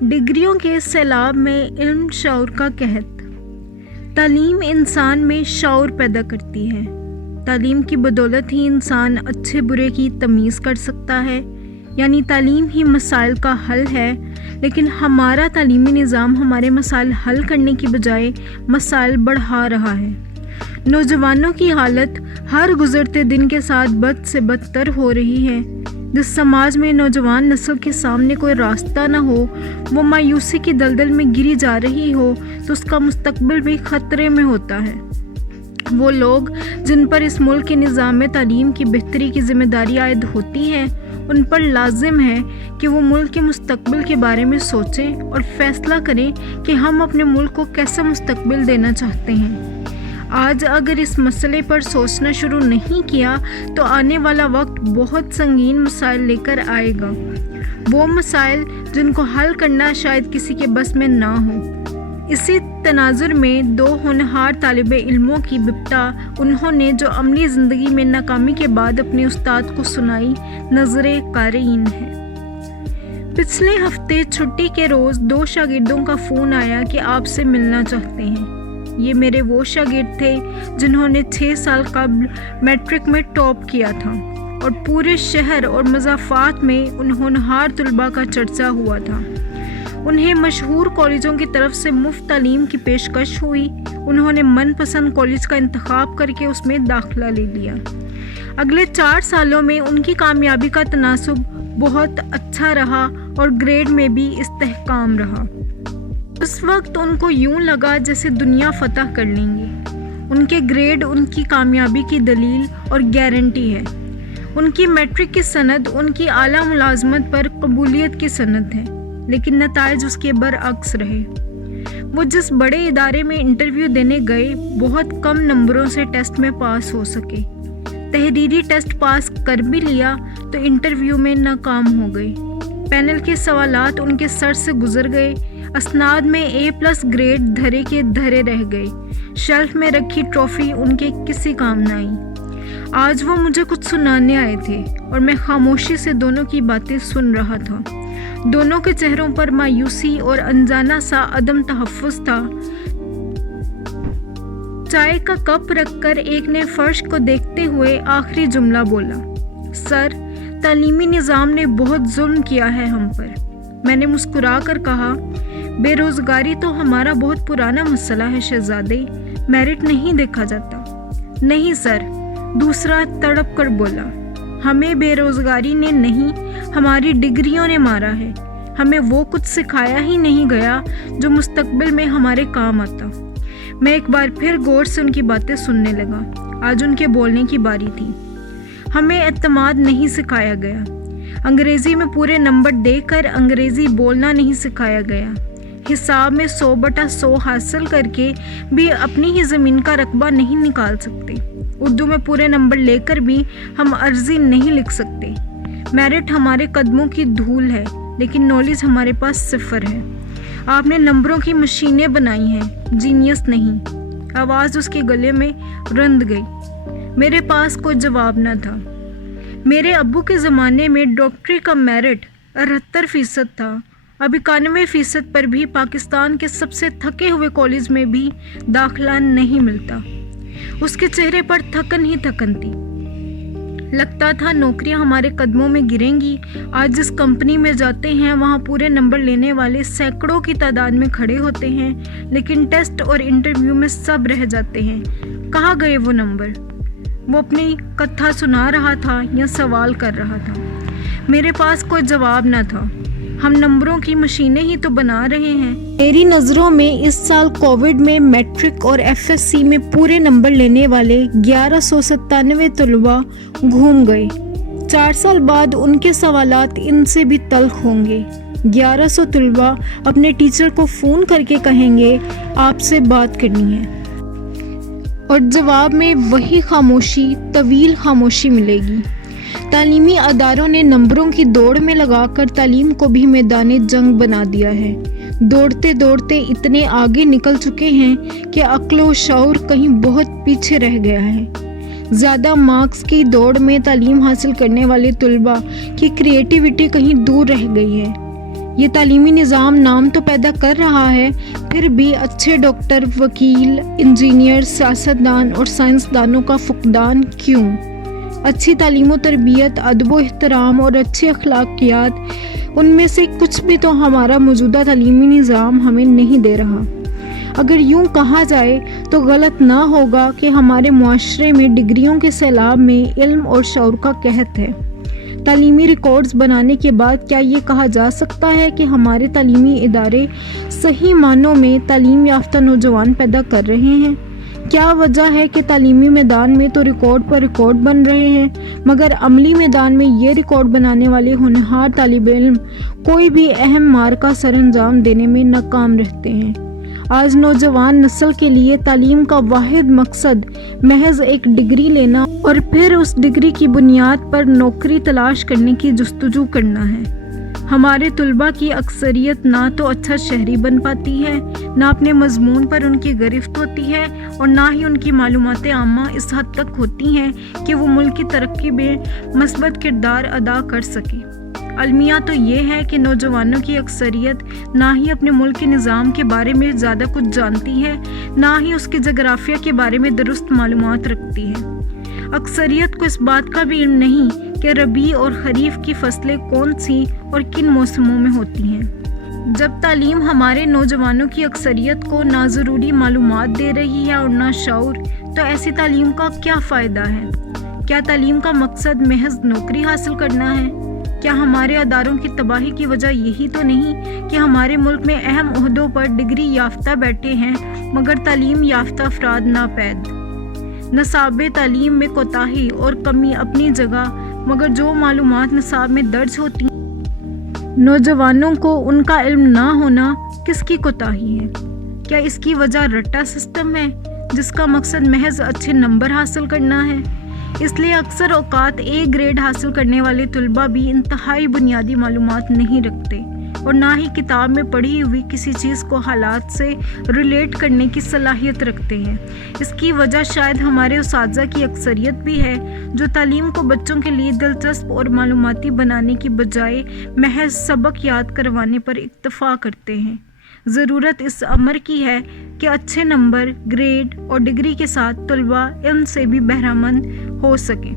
ڈگریوں کے سیلاب میں علم شعور کا قحط۔ تعلیم انسان میں شعور پیدا کرتی ہے۔ تعلیم کی بدولت ہی انسان اچھے برے کی تمیز کر سکتا ہے، یعنی تعلیم ہی مسائل کا حل ہے۔ لیکن ہمارا تعلیمی نظام ہمارے مسائل حل کرنے کی بجائے مسائل بڑھا رہا ہے۔ نوجوانوں کی حالت ہر گزرتے دن کے ساتھ بد سے بدتر ہو رہی ہے۔ جس سماج میں نوجوان نسل کے سامنے کوئی راستہ نہ ہو، وہ مایوسی کی دلدل میں گری جا رہی ہو، تو اس کا مستقبل بھی خطرے میں ہوتا ہے۔ وہ لوگ جن پر اس ملک کے نظام تعلیم کی بہتری کی ذمہ داری عائد ہوتی ہے، ان پر لازم ہے کہ وہ ملک کے مستقبل کے بارے میں سوچیں اور فیصلہ کریں کہ ہم اپنے ملک کو کیسا مستقبل دینا چاہتے ہیں۔ آج اگر اس مسئلے پر سوچنا شروع نہیں کیا تو آنے والا وقت بہت سنگین مسائل لے کر آئے گا، وہ مسائل جن کو حل کرنا شاید کسی کے بس میں نہ ہو۔ اسی تناظر میں دو ہونہار طالب علموں کی بپتا انہوں نے جو عملی زندگی میں ناکامی کے بعد اپنے استاد کو سنائی، نظر قارئین ہے۔ پچھلے ہفتے چھٹی کے روز 2 شاگردوں کا فون آیا کہ آپ سے ملنا چاہتے ہیں۔ یہ میرے وہ شاگرد تھے جنہوں نے 6 سال قبل میٹرک میں ٹاپ کیا تھا، اور پورے شہر اور مضافات میں ان ہونہار طلباء کا چرچا ہوا تھا۔ انہیں مشہور کالجوں کی طرف سے مفت تعلیم کی پیشکش ہوئی۔ انہوں نے من پسند کالج کا انتخاب کر کے اس میں داخلہ لے لیا۔ اگلے 4 سالوں میں ان کی کامیابی کا تناسب بہت اچھا رہا اور گریڈ میں بھی استحکام رہا۔ اس وقت ان کو یوں لگا جیسے دنیا فتح کر لیں گے۔ ان کے گریڈ ان کی کامیابی کی دلیل اور گارنٹی ہے۔ ان کی میٹرک کی سند ان کی اعلیٰ ملازمت پر قبولیت کی سند ہے، لیکن نتائج اس کے برعکس رہے۔ وہ جس بڑے ادارے میں انٹرویو دینے گئے، بہت کم نمبروں سے ٹیسٹ میں پاس ہو سکے۔ تحریری ٹیسٹ پاس کر بھی لیا تو انٹرویو میں ناکام ہو گئے۔ پینل کے سوالات ان کے سر سے گزر گئے۔ اسناد میں A+ گریڈ دھرے کے دھرے رہ گئے۔ شیلف میں رکھی ٹرافی ان کے کسی کام نہ آئی۔ آج وہ مجھے کچھ سنانے آئے تھے اور میں خاموشی سے دونوں کی باتیں سن رہا تھا۔ دونوں کے چہروں پر مایوسی اور انجانہ سا عدم تحفظ تھا۔ چائے کا کپ رکھ کر ایک نے فرش کو دیکھتے ہوئے آخری جملہ بولا، سر، تعلیمی نظام نے بہت ظلم کیا ہے ہم پر۔ میں نے مسکرا کر کہا، بے روزگاری تو ہمارا بہت پرانا مسئلہ ہے شہزادے، میرٹ نہیں دیکھا جاتا۔ نہیں سر، دوسرا تڑپ کر بولا، ہمیں بے روزگاری نے نہیں، ہماری ڈگریوں نے مارا ہے۔ ہمیں وہ کچھ سکھایا ہی نہیں گیا جو مستقبل میں ہمارے کام آتا۔ میں ایک بار پھر غور سے ان کی باتیں سننے لگا۔ آج ان کے بولنے کی باری تھی۔ ہمیں اعتماد نہیں سکھایا گیا۔ انگریزی میں پورے نمبر دے کر انگریزی بولنا نہیں سکھایا گیا۔ حساب میں 100/100 حاصل کر کے بھی اپنی ہی زمین کا رقبہ نہیں نکال سکتے۔ اردو میں پورے نمبر لے کر بھی ہم عرضی نہیں لکھ سکتے۔ میرٹ ہمارے قدموں کی دھول ہے، لیکن نالج ہمارے پاس 0 ہے۔ آپ نے نمبروں کی مشینیں بنائی ہیں، جینیس نہیں۔ آواز اس کے گلے میں رند گئی۔ میرے پاس کوئی جواب نہ تھا۔ میرے ابو کے زمانے میں ڈاکٹری کا میرٹ 78% تھا۔ اب 91% پر بھی پاکستان کے سب سے تھکے ہوئے کالج میں بھی داخلہ نہیں ملتا۔ اس کے چہرے پر تھکن ہی تھکن تھی۔ لگتا تھا نوکریاں ہمارے قدموں میں گریں گی۔ آج جس کمپنی میں جاتے ہیں وہاں پورے نمبر لینے والے سینکڑوں کی تعداد میں کھڑے ہوتے ہیں، لیکن ٹیسٹ اور انٹرویو میں سب رہ جاتے ہیں۔ کہاں گئے وہ نمبر؟ وہ اپنی کتھا سنا رہا تھا یا سوال کر رہا تھا؟ میرے پاس کوئی جواب نہ تھا۔ ہم نمبروں کی مشینیں ہی تو بنا رہے ہیں۔ میری نظروں میں اس سال کووڈ میں میٹرک اور FSC میں پورے نمبر لینے والے 1197 طلباء گھوم گئے۔ 4 سال بعد ان کے سوالات ان سے بھی تلخ ہوں گے۔ 1100 طلباء اپنے ٹیچر کو فون کر کے کہیں گے آپ سے بات کرنی ہے، اور جواب میں وہی خاموشی، طویل خاموشی ملے گی۔ تعلیمی اداروں نے نمبروں کی دوڑ میں لگا کر تعلیم کو بھی میدان جنگ بنا دیا ہے۔ دوڑتے دوڑتے اتنے آگے نکل چکے ہیں کہ عقل و شعور کہیں بہت پیچھے رہ گیا ہے۔ زیادہ مارکس کی دوڑ میں تعلیم حاصل کرنے والے طلباء کی کریٹیوٹی کہیں دور رہ گئی ہے۔ یہ تعلیمی نظام نام تو پیدا کر رہا ہے، پھر بھی اچھے ڈاکٹر، وکیل، انجینئر، سیاستدان اور سائنسدانوں کا فقدان کیوں؟ اچھی تعلیم و تربیت، ادب و احترام اور اچھی اخلاقیات، ان میں سے کچھ بھی تو ہمارا موجودہ تعلیمی نظام ہمیں نہیں دے رہا۔ اگر یوں کہا جائے تو غلط نہ ہوگا کہ ہمارے معاشرے میں ڈگریوں کے سیلاب میں علم اور شعور کا قحط ہے۔ تعلیمی ریکارڈز بنانے کے بعد کیا یہ کہا جا سکتا ہے کہ ہمارے تعلیمی ادارے صحیح معنوں میں تعلیم یافتہ نوجوان پیدا کر رہے ہیں؟ کیا وجہ ہے کہ تعلیمی میدان میں تو ریکارڈ پر ریکارڈ بن رہے ہیں، مگر عملی میدان میں یہ ریکارڈ بنانے والے ہونہار طالب علم کوئی بھی اہم مارکہ سر انجام دینے میں ناکام رہتے ہیں؟ آج نوجوان نسل کے لیے تعلیم کا واحد مقصد محض ایک ڈگری لینا اور پھر اس ڈگری کی بنیاد پر نوکری تلاش کرنے کی جستجو کرنا ہے۔ ہمارے طلباء کی اکثریت نہ تو اچھا شہری بن پاتی ہے، نہ اپنے مضمون پر ان کی گرفت ہوتی ہے، اور نہ ہی ان کی معلومات عامہ اس حد تک ہوتی ہیں کہ وہ ملک کی ترقی میں مثبت کردار ادا کر سکیں۔ المیہ تو یہ ہے کہ نوجوانوں کی اکثریت نہ ہی اپنے ملک کے نظام کے بارے میں زیادہ کچھ جانتی ہے، نہ ہی اس کے جغرافیہ کے بارے میں درست معلومات رکھتی ہے۔ اکثریت کو اس بات کا بھی علم نہیں کہ ربیع اور خریف کی فصلیں کون سی اور کن موسموں میں ہوتی ہیں۔ جب تعلیم ہمارے نوجوانوں کی اکثریت کو نہ ضروری معلومات دے رہی ہے اور نہ شعور، تو ایسی تعلیم کا کیا فائدہ ہے؟ کیا تعلیم کا مقصد محض نوکری حاصل کرنا ہے؟ کیا ہمارے اداروں کی تباہی کی وجہ یہی تو نہیں کہ ہمارے ملک میں اہم عہدوں پر ڈگری یافتہ بیٹھے ہیں مگر تعلیم یافتہ افراد ناپید؟ نصاب تعلیم میں کوتاہی اور کمی اپنی جگہ، مگر جو معلومات نصاب میں درج ہوتی ہیں نوجوانوں کو ان کا علم نہ ہونا کس کی کوتاہی ہے؟ کیا اس کی وجہ رٹا سسٹم ہے جس کا مقصد محض اچھے نمبر حاصل کرنا ہے؟ اس لیے اکثر اوقات اے گریڈ حاصل کرنے والے طلباء بھی انتہائی بنیادی معلومات نہیں رکھتے اور نہ ہی کتاب میں پڑھی ہوئی کسی چیز کو حالات سے ریلیٹ کرنے کی صلاحیت رکھتے ہیں۔ اس کی وجہ شاید ہمارے اساتذہ کی اکثریت بھی ہے جو تعلیم کو بچوں کے لیے دلچسپ اور معلوماتی بنانے کی بجائے محض سبق یاد کروانے پر اکتفا کرتے ہیں۔ ضرورت اس امر کی ہے کہ اچھے نمبر، گریڈ اور ڈگری کے ساتھ طلباء علم سے بھی بہرہ مند ہو سکیں۔